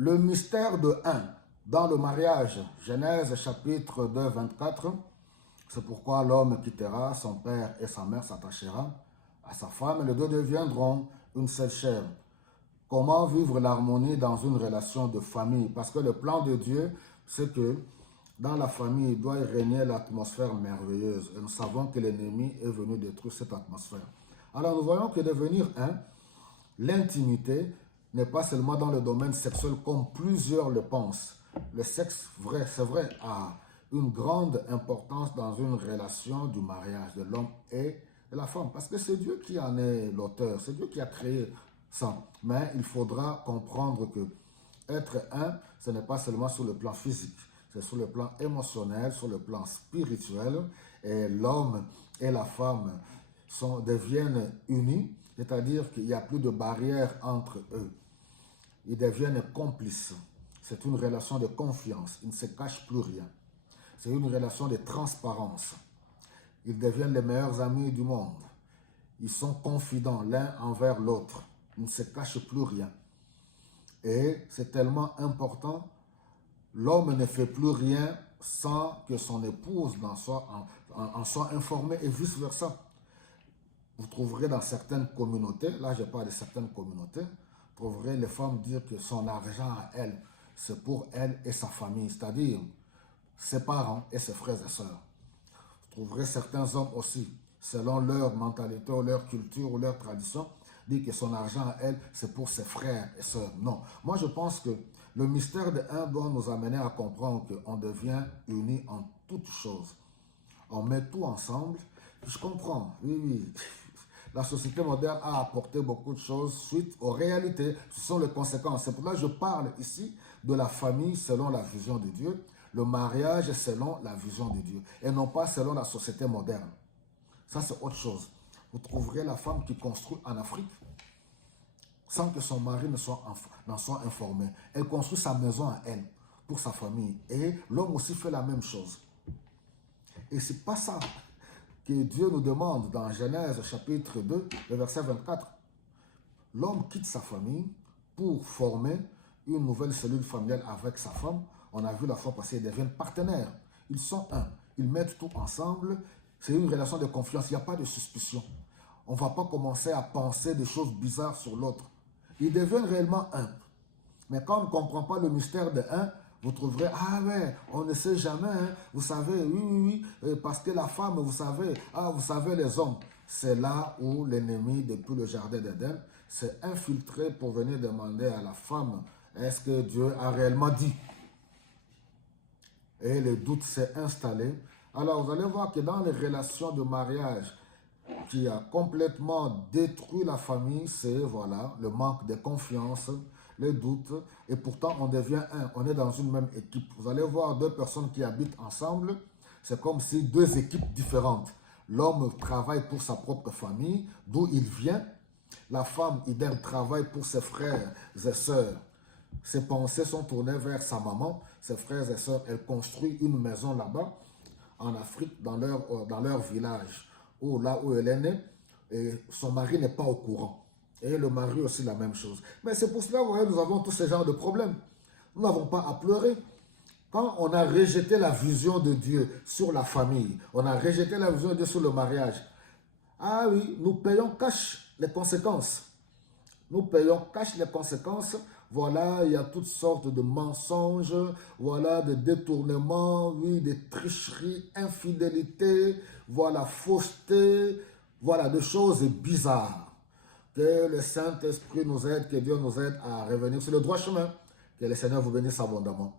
Le mystère de un dans le mariage, Genèse chapitre 2, 24, c'est pourquoi l'homme quittera son père et sa mère, s'attachera à sa femme et les deux deviendront une seule chair. Comment vivre l'harmonie dans une relation de famille? Parce que le plan de Dieu, c'est que dans la famille, il doit régner l'atmosphère merveilleuse. Et nous savons que l'ennemi est venu détruire cette atmosphère. Alors nous voyons que devenir un, l'intimité n'est pas seulement dans le domaine sexuel comme plusieurs le pensent. Le sexe, c'est vrai, a une grande importance dans une relation du mariage de l'homme et de la femme. Parce que c'est Dieu qui en est l'auteur, c'est Dieu qui a créé ça. Mais il faudra comprendre que être un, ce n'est pas seulement sur le plan physique, c'est sur le plan émotionnel, sur le plan spirituel. Et l'homme et la femme deviennent unis, c'est-à-dire qu'il n'y a plus de barrière entre eux. Ils deviennent complices. C'est une relation de confiance. Ils ne se cachent plus rien. C'est une relation de transparence. Ils deviennent les meilleurs amis du monde. Ils sont confidents l'un envers l'autre. Ils ne se cachent plus rien. Et c'est tellement important. L'homme ne fait plus rien sans que son épouse en soit informée et vice-versa. Vous trouverez dans certaines communautés, là je parle de certaines communautés, vous trouverez les femmes dire que son argent à elle, c'est pour elle et sa famille, c'est-à-dire ses parents et ses frères et sœurs. Vous trouverez certains hommes aussi, selon leur mentalité ou leur culture ou leur tradition, dire que son argent à elle, c'est pour ses frères et sœurs. Non. Moi, je pense que le mystère de un doit nous amener à comprendre qu'on devient unis en toutes choses. On met tout ensemble. Je comprends, oui. La société moderne a apporté beaucoup de choses suite aux réalités. Ce sont les conséquences. C'est pour ça que je parle ici de la famille selon la vision de Dieu, le mariage selon la vision de Dieu, et non pas selon la société moderne. Ça, c'est autre chose. Vous trouverez la femme qui construit en Afrique sans que son mari n'en soit informé. Elle construit sa maison à elle, pour sa famille. Et l'homme aussi fait la même chose. Et c'est pas ça que Dieu nous demande dans Genèse chapitre 2, le verset 24. L'homme quitte sa famille pour former une nouvelle cellule familiale avec sa femme. On a vu la fois passée, ils deviennent partenaires. Ils sont un. Ils mettent tout ensemble. C'est une relation de confiance. Il n'y a pas de suspicion. On ne va pas commencer à penser des choses bizarres sur l'autre. Ils deviennent réellement un. Mais quand on ne comprend pas le mystère de un, vous trouverez, ah ouais, on ne sait jamais, hein. Vous savez, oui, parce que la femme, vous savez les hommes. C'est là où l'ennemi, depuis le jardin d'Éden, s'est infiltré pour venir demander à la femme, est-ce que Dieu a réellement dit? Et le doute s'est installé. Alors vous allez voir que dans les relations de mariage qui a complètement détruit la famille, c'est voilà, le manque de confiance, les doutes, et pourtant on devient un, on est dans une même équipe. Vous allez voir deux personnes qui habitent ensemble, c'est comme si deux équipes différentes. L'homme travaille pour sa propre famille, d'où il vient. La femme, idem, travaille pour ses frères et sœurs. Ses pensées sont tournées vers sa maman, ses frères et sœurs. Elle construit une maison là-bas, en Afrique, dans leur village, là où elle est née, et son mari n'est pas au courant. Et le mari aussi la même chose. Mais c'est pour cela, vous voyez, nous avons tous ces genres de problèmes. Nous n'avons pas à pleurer. Quand on a rejeté la vision de Dieu sur la famille, on a rejeté la vision de Dieu sur le mariage, ah oui, nous payons cash les conséquences. Nous payons cash les conséquences. Voilà, il y a toutes sortes de mensonges, voilà, de détournements, oui, de tricheries, infidélité, voilà, fausseté, voilà, de choses bizarres. Que le Saint-Esprit nous aide, que Dieu nous aide à revenir sur le droit chemin. Que le Seigneur vous bénisse abondamment.